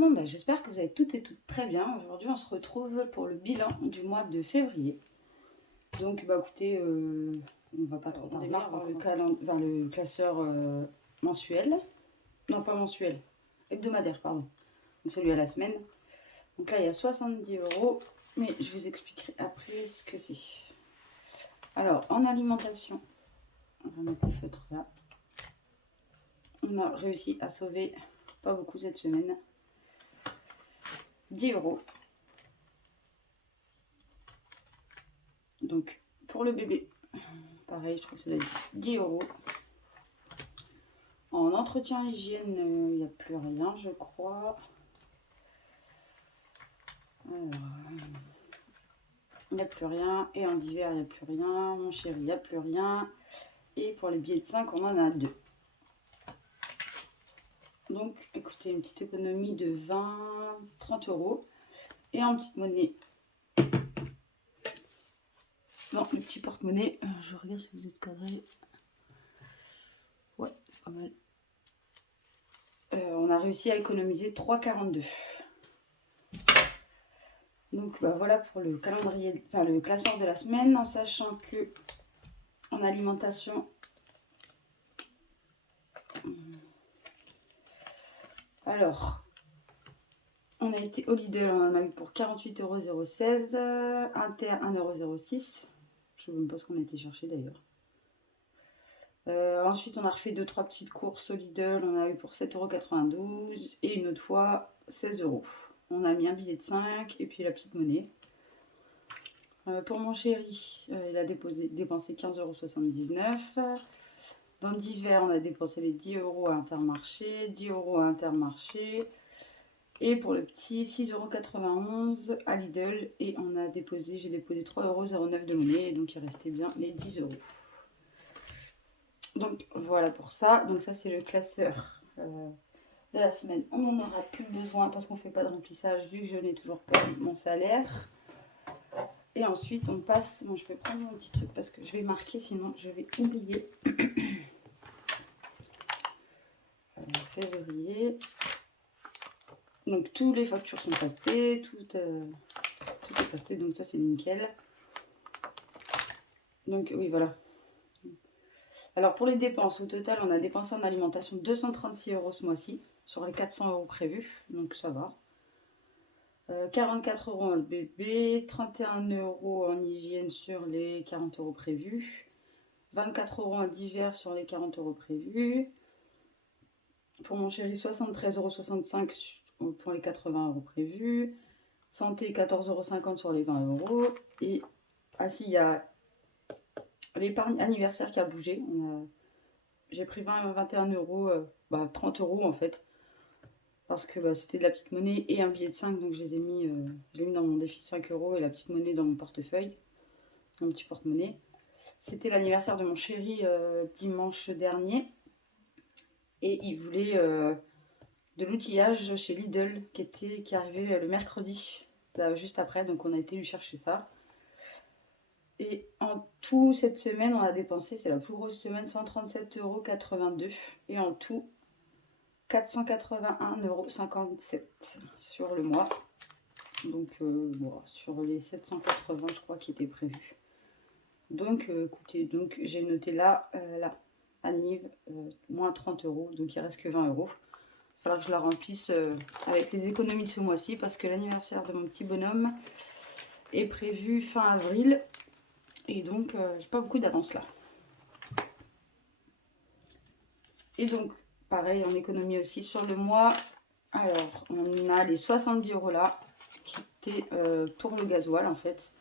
monde, j'espère que vous allez toutes et toutes très bien. Aujourd'hui on se retrouve pour le bilan du mois de février. Donc bah écoutez, on va pas trop tarder, on démarre par le classeur mensuel. Non pas mensuel, hebdomadaire pardon. Donc celui à la semaine. Donc là il y a 70 €, mais je vous expliquerai après ce que c'est. Alors en alimentation, on va mettre les feutres là. On a réussi à sauver pas beaucoup cette semaine. 10 €. Donc pour le bébé, pareil, je trouve que ça doit être 10 €. En entretien hygiène, il n'y a plus rien, je crois. Alors, il n'y a plus rien. Et en divers, il n'y a plus rien. Mon chéri, il n'y a plus rien. Et pour les billets de 5, on en a 2. Donc, écoutez, une petite économie de 20-30 €. Et en petite monnaie, non, le petit porte-monnaie, je regarde si vous êtes cadré. Ouais, c'est pas mal. On a réussi à économiser 3,42 €. Donc bah, voilà pour le calendrier, enfin le classeur de la semaine, en sachant que en alimentation, alors on a été au Lidl, on en a eu pour 48,016 €, Inter 1,06 €, je ne sais même pas ce qu'on a été chercher d'ailleurs. Ensuite on a refait 2-3 petites courses au Lidl, on a eu pour 7,92 € et une autre fois 16 €. On a mis un billet de 5 et puis la petite monnaie. Pour mon chéri, il a dépensé 15,79 €. Dans divers, on a dépensé les 10 € à Intermarché, 10 € à Intermarché. Et pour le petit, 6,91 € à Lidl. Et j'ai déposé 3,09 € de monnaie. Donc il restait bien les 10 €. Donc voilà pour ça. Donc ça c'est le classeur de la semaine. On n'en aura plus besoin parce qu'on ne fait pas de remplissage vu que je n'ai toujours pas mon salaire. Et ensuite on passe, bon je vais prendre mon petit truc parce que je vais marquer sinon je vais oublier. Février. Donc tous les factures sont passées, tout est passé, donc ça c'est nickel. Donc oui voilà. Alors pour les dépenses, au total on a dépensé en alimentation 236 € ce mois-ci, sur les 400 € prévus, donc ça va. 44 € en bébé, 31 € en hygiène sur les 40 € prévus, 24 € en divers sur les 40 € prévus. Pour mon chéri, 73,65 € pour les 80 € prévus. Santé, 14,50 € sur les 20 €. Et si, il y a l'épargne anniversaire qui a bougé. J'ai pris 21 €, 30 € en fait. Parce que c'était de la petite monnaie et un billet de 5. Donc je l'ai mis dans mon défi 5 € et la petite monnaie dans mon portefeuille. Un petit porte-monnaie. C'était l'anniversaire de mon chéri dimanche dernier. Et il voulait de l'outillage chez Lidl qui arrivait le mercredi, juste après. Donc on a été lui chercher ça. Et en tout, cette semaine, on a dépensé, c'est la plus grosse semaine, 137,82 € et en tout, 481,57 € sur le mois. Donc, sur les 780, je crois, qui étaient prévus. Donc, écoutez, j'ai noté là, Anniv, moins 30 €, donc il reste que 20 €. Il va falloir que je la remplisse avec les économies de ce mois-ci parce que l'anniversaire de mon petit bonhomme est prévu fin avril. Et donc, j'ai pas beaucoup d'avance là. Et donc, pareil, en économie aussi sur le mois. Alors, on a les 70 € là, qui étaient pour le gasoil en fait.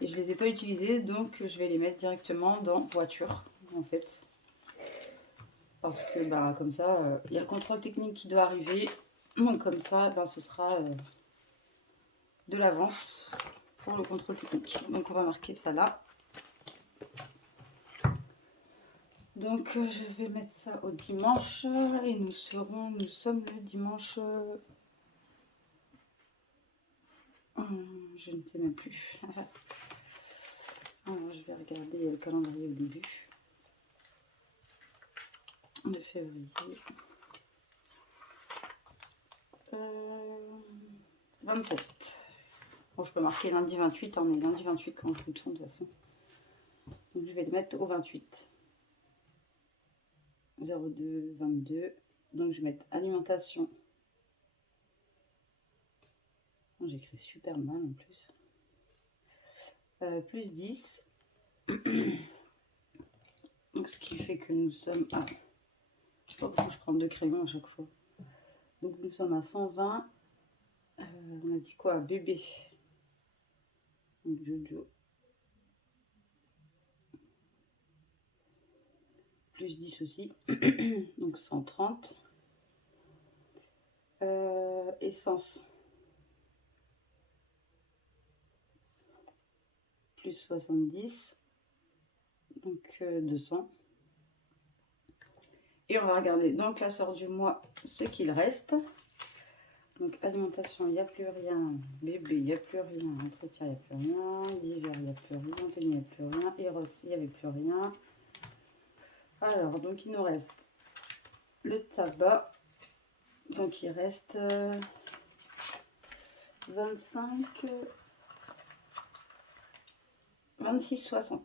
Et je les ai pas utilisés, donc je vais les mettre directement dans voiture en fait. Parce que, comme ça, il y a le contrôle technique qui doit arriver. Donc, comme ça, ce sera de l'avance pour le contrôle technique. Donc, on va marquer ça là. Donc je vais mettre ça au dimanche et nous sommes le dimanche, je ne sais même plus. Alors je vais regarder le calendrier au début de février. 27. Bon, je peux marquer lundi 28, on est lundi 28 quand je vous tourne de toute façon. Donc je vais le mettre au 28. 02, 22. Donc je vais mettre alimentation. J'écris super mal en plus. Plus 10. Donc ce qui fait que nous sommes à... Je sais pas pourquoi je prends 2 crayons à chaque fois. Donc nous sommes à 120. On a dit quoi? Bébé. Donc Jojo. Plus 10 aussi. Donc 130. Essence. Plus 70. Donc 200. Et on va regarder dans le classeur du mois ce qu'il reste. Donc alimentation, il n'y a plus rien. Bébé, il n'y a plus rien. Entretien, il n'y a plus rien. D'hiver, il n'y a plus rien. Tenue, il n'y a plus rien. Eros, il n'y avait plus rien. Alors, donc il nous reste le tabac. Donc il reste 25, 26,60.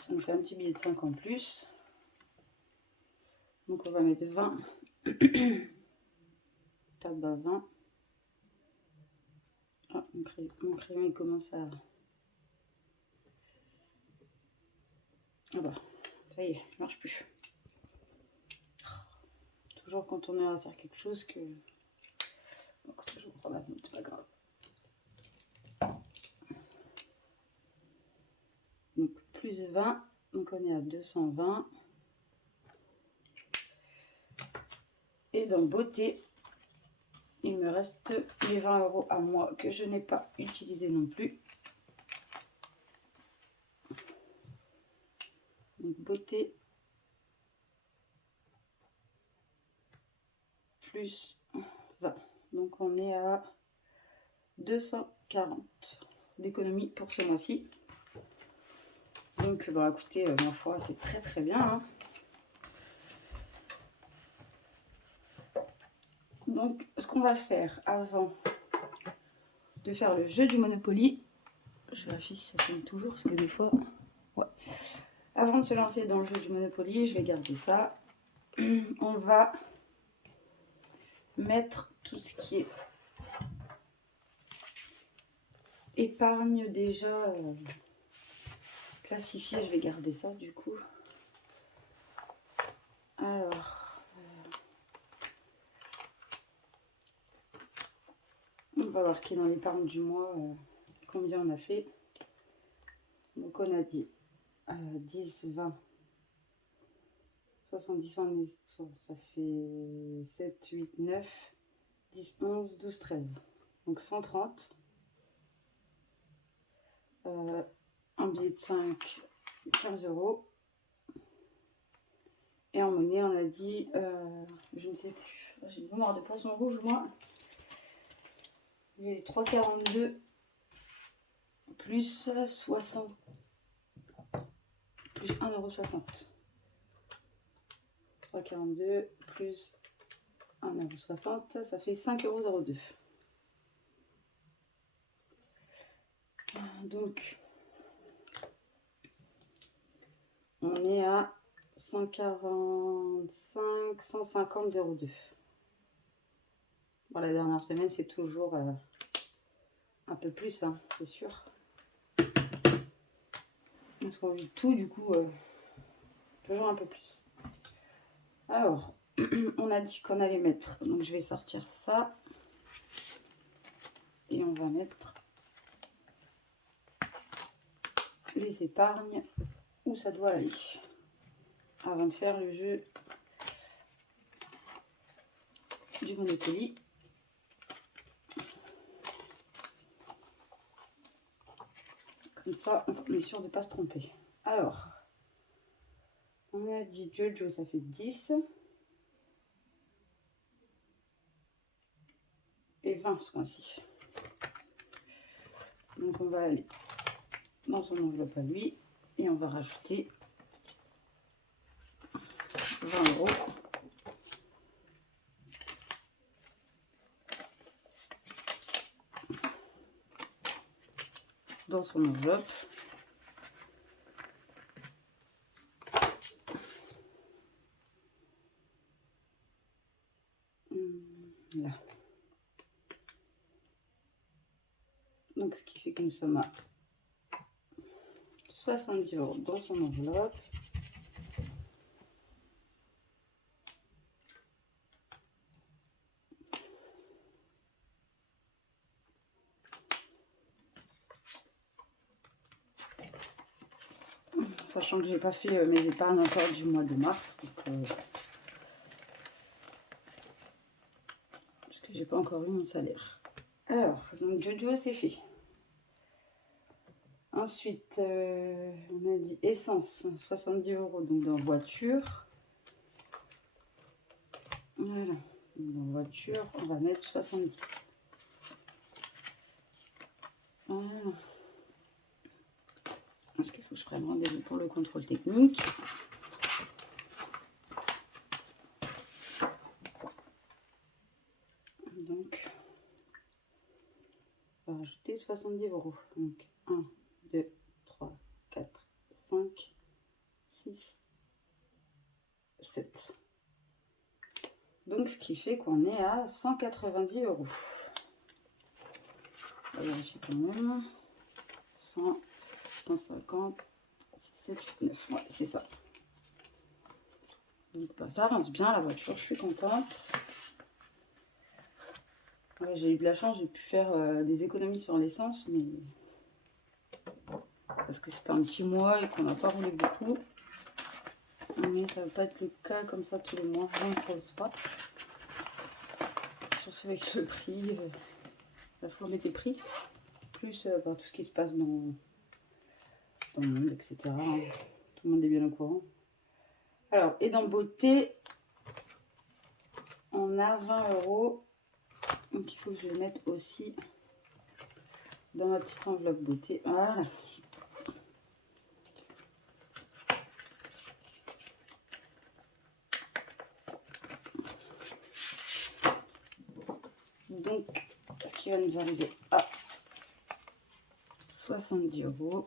Ça nous fait un petit billet de 5 en plus. Donc on va mettre 20. Tabac 20. Ah, mon crayon il commence à... Ah bah, ça y est, il marche plus. Toujours quand on est à faire quelque chose que... Donc je reprends la note, c'est pas grave. Donc plus 20, donc on est à 220. Et dans beauté, il me reste les 20 € à moi que je n'ai pas utilisé non plus. Donc beauté plus 20. Donc on est à 240 d'économie pour ce mois-ci. Donc bah écoutez, ma foi, c'est très très bien. Hein. Donc ce qu'on va faire avant de faire le jeu du Monopoly, je vérifie si ça tourne toujours parce que des fois, ouais. Avant de se lancer dans le jeu du Monopoly, je vais garder ça. On va mettre tout ce qui est épargne déjà classifié. Je vais garder ça du coup. Alors, on va marquer dans l'épargne du mois combien on a fait. Donc on a dit 10, 20, 70, 100, ça fait 7, 8, 9, 10, 11, 12, 13. Donc 130. Un billet de 5, 15 €. Et en monnaie, on a dit, je ne sais plus, j'ai une mémoire de poisson rouge, moi. J'ai 3,42 plus 60, plus 1,60 €. 3,42 plus 1,60 €, ça fait 5,02 €. Donc, on est à 145, 150, 0,2. Bon, la dernière semaine, c'est toujours un peu plus, hein, c'est sûr. Parce qu'on vit tout, du coup, toujours un peu plus. Alors, on a dit qu'on allait mettre, donc je vais sortir ça. Et on va mettre les épargnes où ça doit aller. Avant de faire le jeu du Monopoly. Comme ça, on est sûr de ne pas se tromper. Alors, on a dit Jojo, ça fait 10. Et 20 ce mois-ci. Donc on va aller dans son enveloppe à lui. Et on va rajouter 20 euros. Dans son enveloppe. Là. Donc ce qui fait que nous sommes à 70 euros dans son enveloppe. Sachant que j'ai pas fait mes épargnes encore du mois de mars. Donc, parce que j'ai pas encore eu mon salaire. Alors, donc Jojo c'est fait. Ensuite, on a dit essence, 70 euros donc dans voiture. Voilà, dans voiture, on va mettre 70. Voilà. Parce qu'il faut que je prenne rendez-vous pour le contrôle technique. Donc, on va rajouter 70 euros. Donc, 1, 2, 3, 4, 5, 6, 7. Donc, ce qui fait qu'on est à 190 euros. On va vérifier quand même. 100, 150, 7, 8, 9. Ouais, c'est ça. Donc, bah, ça avance bien la voiture, je suis contente. Ouais, j'ai eu de la chance, j'ai pu faire des économies sur l'essence, mais parce que c'était un petit mois et qu'on n'a pas roulé beaucoup. Mais ça ne va pas être le cas comme ça tous les mois, je ne pense pas. Surtout avec le prix, la flambée des prix, plus tout ce qui se passe dans le monde, etc. Hein. Tout le monde est bien au courant. Alors, et dans beauté, on a 20 euros. Donc il faut que je les mette aussi dans ma petite enveloppe beauté. Voilà. Donc, ce qui va nous arriver à 70 euros.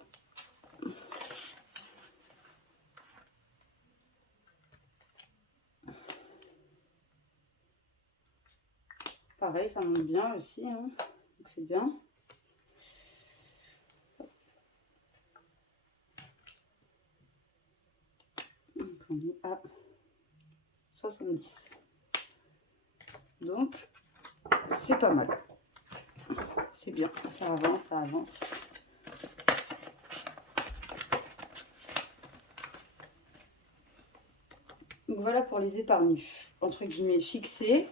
Pareil, ça monte bien aussi, hein. Donc c'est bien. Donc on est à 70. Donc, c'est pas mal. C'est bien, ça avance, ça avance. Donc voilà pour les épargnes, entre guillemets, fixées.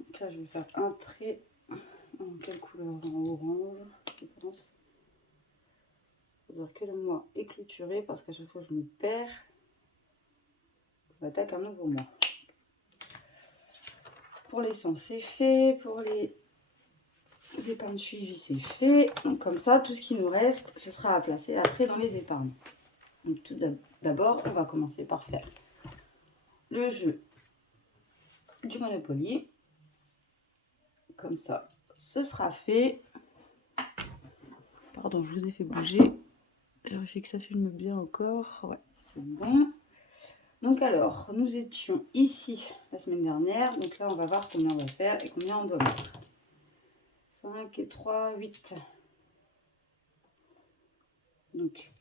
Donc là, je vais faire un trait. En quelle couleur? En orange, je pense. Il faudra que le mois est clôturé parce qu'à chaque fois, je me perds. On attaque un nouveau mois. Pour l'essence, c'est fait. Pour les épargnes suivies, c'est fait. Donc comme ça, tout ce qui nous reste, ce sera à placer après dans les épargnes. Donc tout d'abord, on va commencer par faire le jeu du Monopoly. Comme ça, ce sera fait. Pardon, je vous ai fait bouger. Vérifiez que ça filme bien encore. Ouais, c'est bon. Donc alors, nous étions ici la semaine dernière. Donc là, on va voir combien on va faire et combien on doit mettre. 5 et 3, 8. Donc,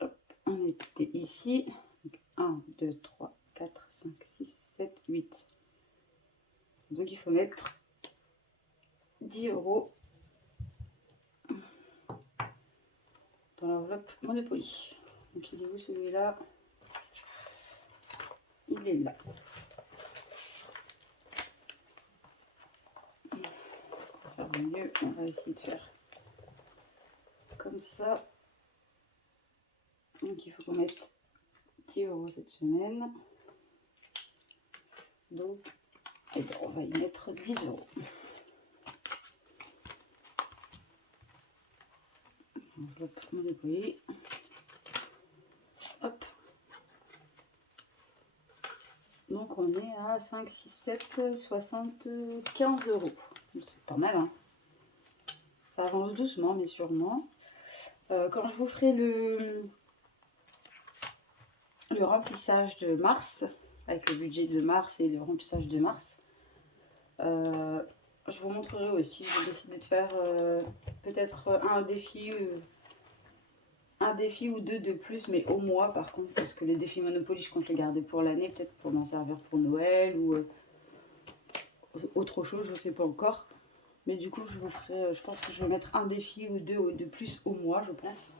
hop, on était ici. Donc, 1, 2, 3, 4, 5, 6, 7, 8. Donc, il faut mettre 10 euros dans l'enveloppe Monopoly. Donc, il est où celui-là? Il est là. Pour faire mieux, on va essayer de faire comme ça. Donc, il faut qu'on mette 10 euros cette semaine. Donc, eh bien, on va y mettre 10 euros. Enveloppe Monopoly. Hop. Donc on est à 5, 6, 7, 75 euros. C'est pas mal, hein. Ça avance doucement, mais sûrement. Quand je vous ferai le remplissage de mars, avec le budget de mars et le remplissage de mars, je vous montrerai aussi. J'ai décidé de faire peut-être un défi ou deux de plus, mais au mois par contre, parce que les défis Monopoly, je compte les garder pour l'année, peut-être pour m'en servir pour Noël ou autre chose, je ne sais pas encore. Mais du coup, je vous ferai, je pense que je vais mettre un défi ou deux de plus au mois, je pense.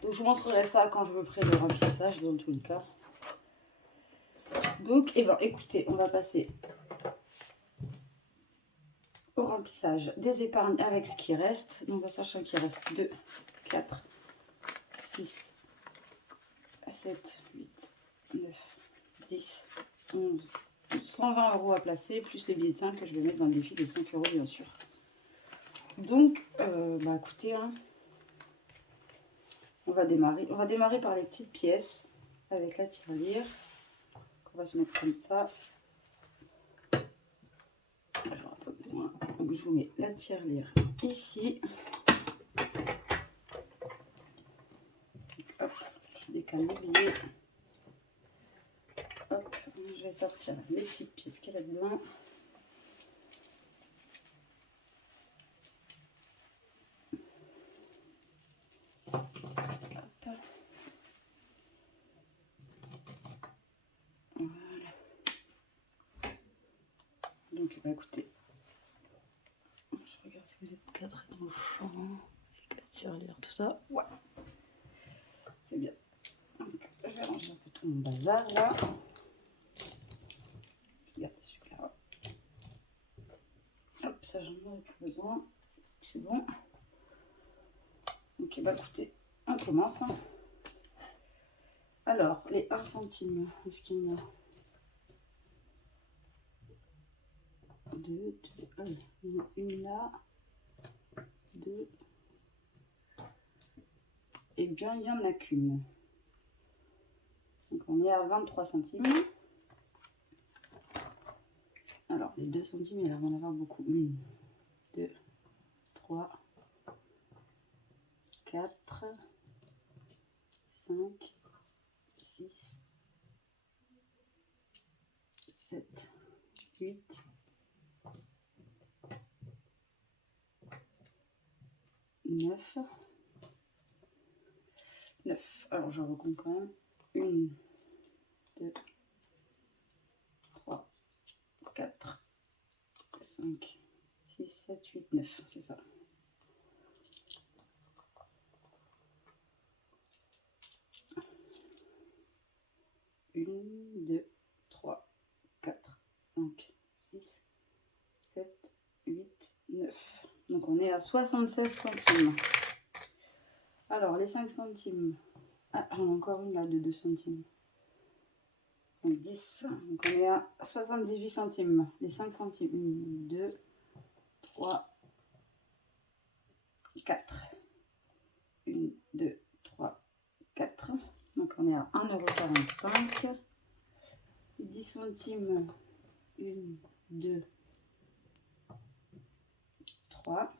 Donc, je vous montrerai ça quand je vous ferai le remplissage, dans tous les cas. Donc, eh ben, écoutez, on va passer au remplissage des épargnes avec ce qui reste. Donc, sachant qu'il reste 2, 4, 6, 7, 8, 9, 10, 11, 120 euros à placer, plus les billets de 5 que je vais mettre dans le défi des 5 euros, bien sûr. Donc, bah écoutez, hein, on va démarrer. On va démarrer par les petites pièces avec la tirelire. On va se mettre comme ça. Alors, pas besoin. Donc, je vous mets la tirelire ici. Hop, je décale les billets. Hop, je vais sortir les petites pièces qu'il y a là-dedans. Voilà. Donc, bah, écoutez, je regarde si vous êtes cadré dans le champ avec la tirelire, tout ça. Ouais, c'est bien. Donc, je vais ranger un peu tout mon bazar là. Regardez celui-là. Hop, ça j'en ai plus besoin. C'est bon. Ok, bah écoutez, on commence. Alors, les 1 centime, est-ce qu'il y en a 2, allez, il y en a une là, 2. Eh bien, il n'y en a qu'une. Donc, on est à 23 centimes. Alors, les 2 centimes, il va en avoir beaucoup. 1, 2, 3, 4, 5, 6, 7, 8, 9. 9. Alors, je recompte quand même. 1, 2, 3, 4, 5, 6, 7, 8, 9. C'est ça. 1, 2, 3, 4, 5, 6, 7, 8, 9. Donc, on est à 76 centimes. Alors, les 5 centimes. Ah, j'en ai encore une là de 2 centimes. Donc, 10. Donc, on est à 78 centimes. Les 5 centimes. 1, 2, 3, 4. 1, 2, 3, 4. Donc, on est à 1,45 €. 10 centimes. 1, 2, 3.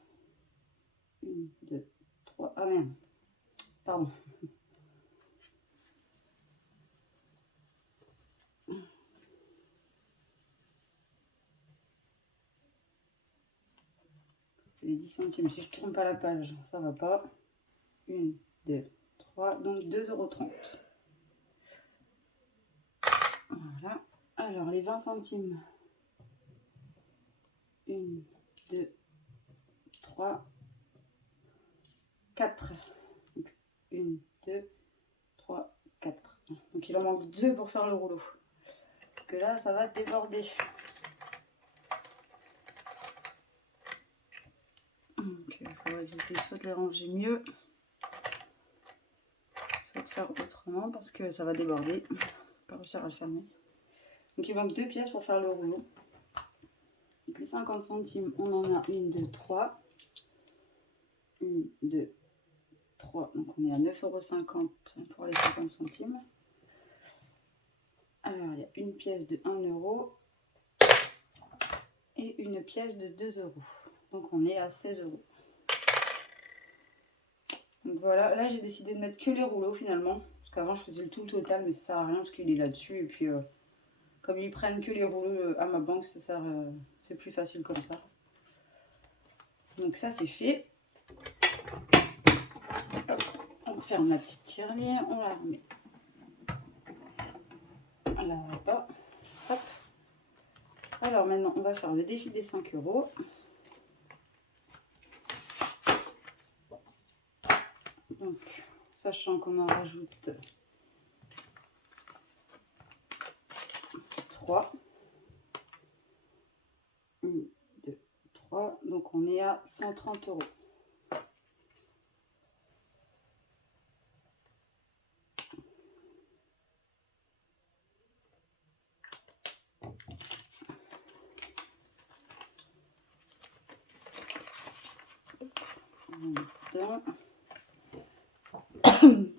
1, 2, 3. Ah merde. Pardon. C'est les 10 centimes. Si je ne tourne pas la page, ça va pas. 1, 2, 3. Donc 2,30 €. Voilà. Alors les 20 centimes. 1, 2, 3, 4. Donc 1, 2, 3, 4. Donc il en manque 2 pour faire le rouleau. Parce que là, ça va déborder. Donc il faudrait que j'essaie soit de les ranger mieux, soit de faire autrement parce que ça va déborder. Je ne vais pas réussir à le fermer. Donc il manque 2 pièces pour faire le rouleau. Donc les 50 centimes, on en a 1, 2, 3. 1, 2, 3. Donc on est à 9,50 € pour les 50 centimes. Alors, il y a une pièce de 1 euro et une pièce de 2 euros. Donc, on est à 16 euros. Donc voilà, là j'ai décidé de mettre que les rouleaux finalement. Parce qu'avant je faisais le tout total, mais ça sert à rien parce qu'il est là-dessus. Et puis comme ils prennent que les rouleaux à ma banque, ça sert, c'est plus facile comme ça. Donc ça c'est fait. Hop, on ferme la petite tirelire, on la remet. On la remet pas. Hop. Alors maintenant on va faire le défi des 5 euros. Donc, sachant qu'on en rajoute 3. 1, 2, 3. Donc, on est à 130 euros.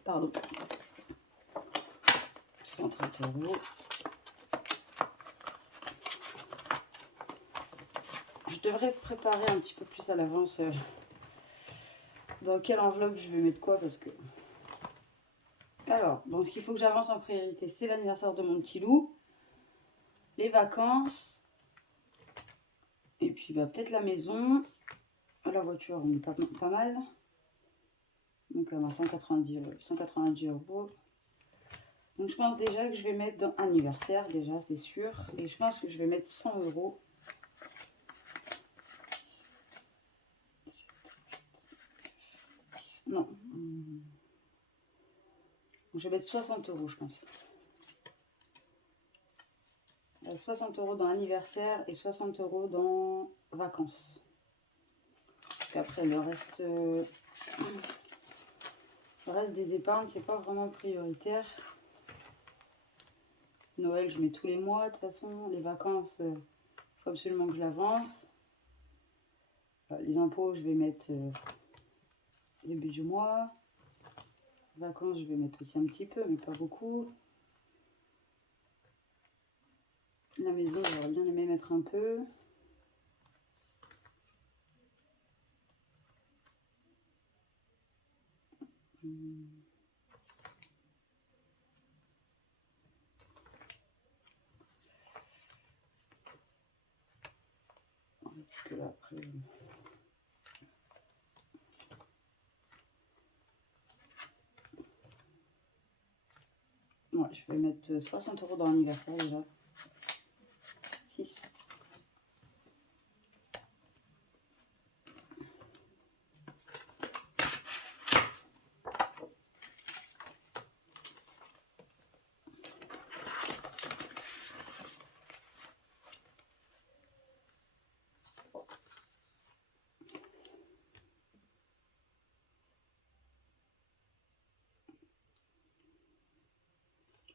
Pardon. 130 euros. Je devrais préparer un petit peu plus à l'avance dans quelle enveloppe je vais mettre quoi parce que... Alors, donc ce qu'il faut que j'avance en priorité, c'est l'anniversaire de mon petit loup, les vacances, et puis bah, peut-être la maison, la voiture, on est pas mal. Donc on a 190 euros. Donc je pense déjà que je vais mettre dans anniversaire, déjà c'est sûr. Et je pense que je vais mettre 100 euros. Non. Je vais mettre 60 euros, je pense. 60 euros dans anniversaire et 60 euros dans vacances. Puis après, le reste des épargnes, c'est pas vraiment prioritaire. Noël, je mets tous les mois, de toute façon. Les vacances, il faut absolument que je l'avance. Les impôts, je vais mettre début du mois. Vacances, je vais mettre aussi un petit peu, mais pas beaucoup. La maison, j'aurais bien aimé mettre un peu. Parce que là, après... Ouais, je vais mettre 60 euros dans l'anniversaire déjà. 6.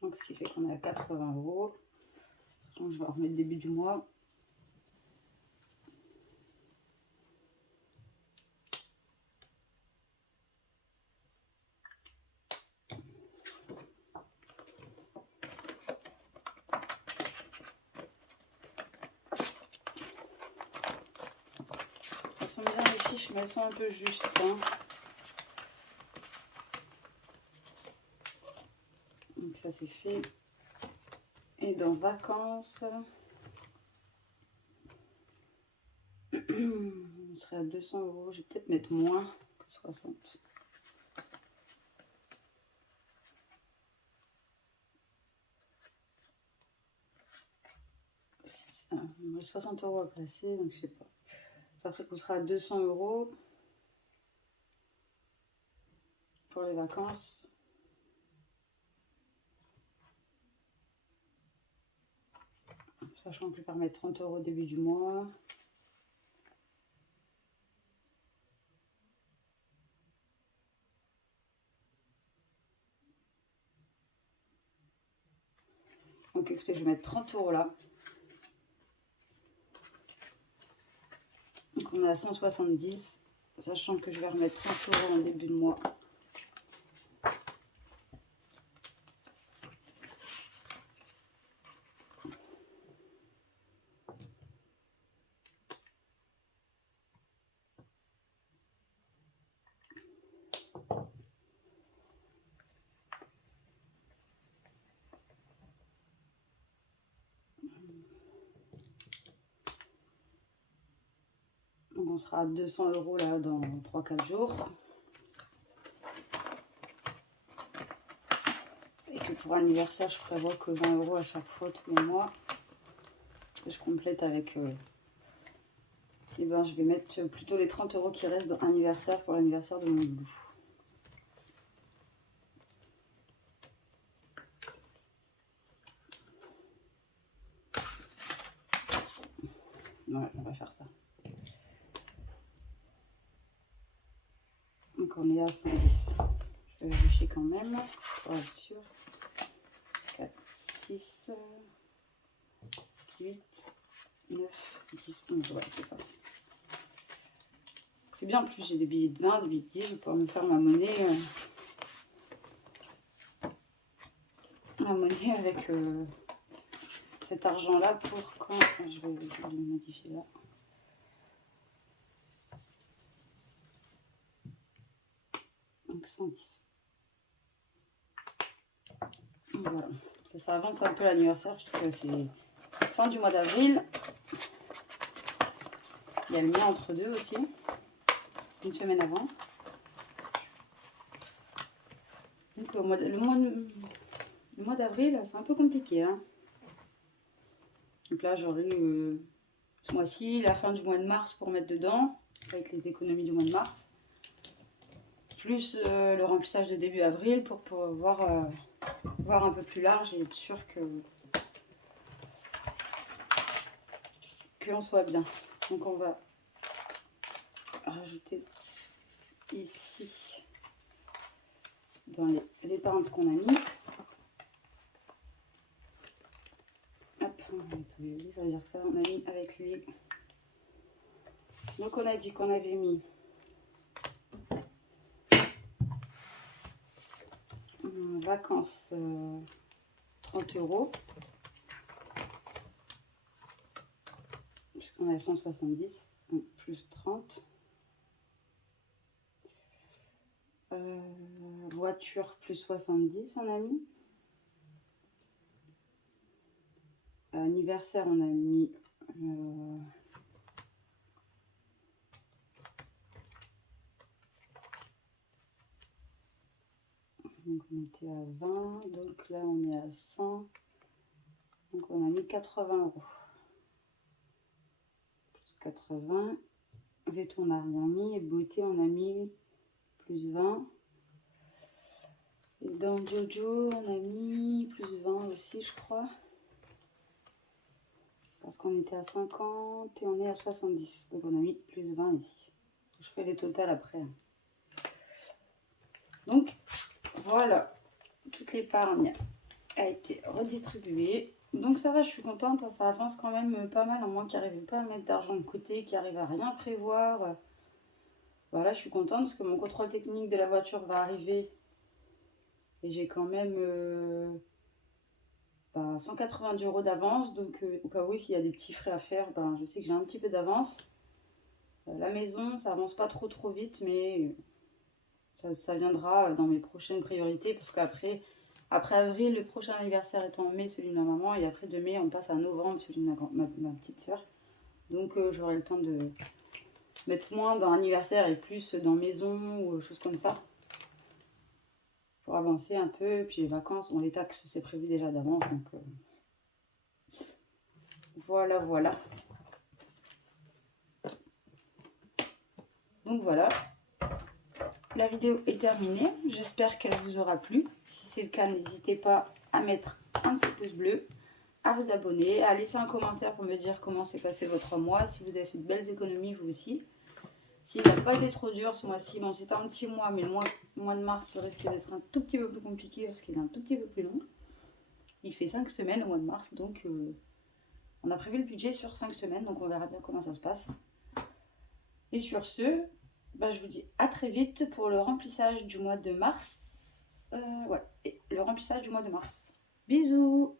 Donc ce qui fait qu'on est à 80 euros. Donc je vais en remettre début du mois. Elles sont bien les fiches, mais elles sont un peu justes. Hein. Donc ça c'est fait. Et dans vacances, on serait à 200 euros. Je vais peut-être mettre moins que 60. 60 euros à placer, donc je sais pas. Ça ferait qu'on sera à 200 euros pour les vacances. Sachant que je vais permettre 30 euros au début du mois. Donc écoutez, je vais mettre 30 euros là. Donc on est à 170, sachant que je vais remettre 30 euros en début de mois. on sera à 200 € là dans 3-4 jours. Et que pour l'anniversaire, je prévois que 20 € à chaque fois tous les mois. Et je complète avec... et ben, je vais mettre plutôt les 30 € qui restent dans anniversaire pour l'anniversaire de mon loup. Ouais, on va faire ça. Donc on est à 110. Je vais vérifier quand même pour être sûr. 4, 6, 8, 9, 10, 11. Ouais, c'est ça. C'est bien, en plus j'ai des billets de 20, des billets de 10. Je vais pouvoir me faire ma monnaie. Avec cet argent-là pour quand... Je vais le modifier là. Donc 110. Voilà. Ça avance un peu l'anniversaire puisque c'est fin du mois d'avril. Il y a le mien entre deux aussi. Une semaine avant. Donc le mois d'avril, c'est un peu compliqué. Hein. Donc là, j'aurai ce mois-ci la fin du mois de mars pour mettre dedans, avec les économies du mois de mars. Plus le remplissage de début avril pour pouvoir voir un peu plus large et être sûr qu'on soit bien. Donc on va rajouter ici dans les épargnes ce qu'on a mis. Hop, on va mettre lui, ça veut dire que ça on a mis avec lui. Donc on a dit qu'on avait mis vacances 30 €, puisqu'on a 170, donc plus 30. Voiture plus 70 on a mis. Anniversaire on a mis donc on était à 20, donc là on est à 100, donc on a mis 80 €. Plus 80, vêtements on n'a rien mis, et beauté on a mis plus 20. Et dans Jojo on a mis plus 20 aussi je crois. Parce qu'on était à 50 et on est à 70, donc on a mis plus 20 ici. Je fais les totales après. Donc voilà, toute l'épargne a été redistribuée. Donc ça va, je suis contente, hein, ça avance quand même pas mal, à moins qu'il n'arrive pas à mettre d'argent de côté, qu'il n'arrive à rien prévoir. Voilà, je suis contente parce que mon contrôle technique de la voiture va arriver. Et j'ai quand même 190 € d'avance. Donc au cas où s'il y a des petits frais à faire, je sais que j'ai un petit peu d'avance. La maison, ça avance pas trop vite, mais ça viendra dans mes prochaines priorités. Parce qu'après avril, le prochain anniversaire est en mai, celui de ma maman. Et après de mai, on passe à novembre, celui de ma petite soeur. Donc j'aurai le temps de mettre moins dans anniversaire et plus dans maison ou choses comme ça. Pour avancer un peu. Puis les vacances, bon, les taxes, c'est prévu déjà d'avance. Donc voilà. Donc voilà. La vidéo est terminée. J'espère qu'elle vous aura plu. Si c'est le cas, n'hésitez pas à mettre un petit pouce bleu, à vous abonner, à laisser un commentaire pour me dire comment s'est passé votre mois, si vous avez fait de belles économies vous aussi. S'il n'a pas été trop dur ce mois-ci, bon c'était un petit mois, mais le mois de mars risque d'être un tout petit peu plus compliqué parce qu'il est un tout petit peu plus long. Il fait 5 semaines au mois de mars, donc on a prévu le budget sur 5 semaines, donc on verra bien comment ça se passe. Et sur ce, je vous dis à très vite pour le remplissage du mois de mars. Le remplissage du mois de mars. Bisous!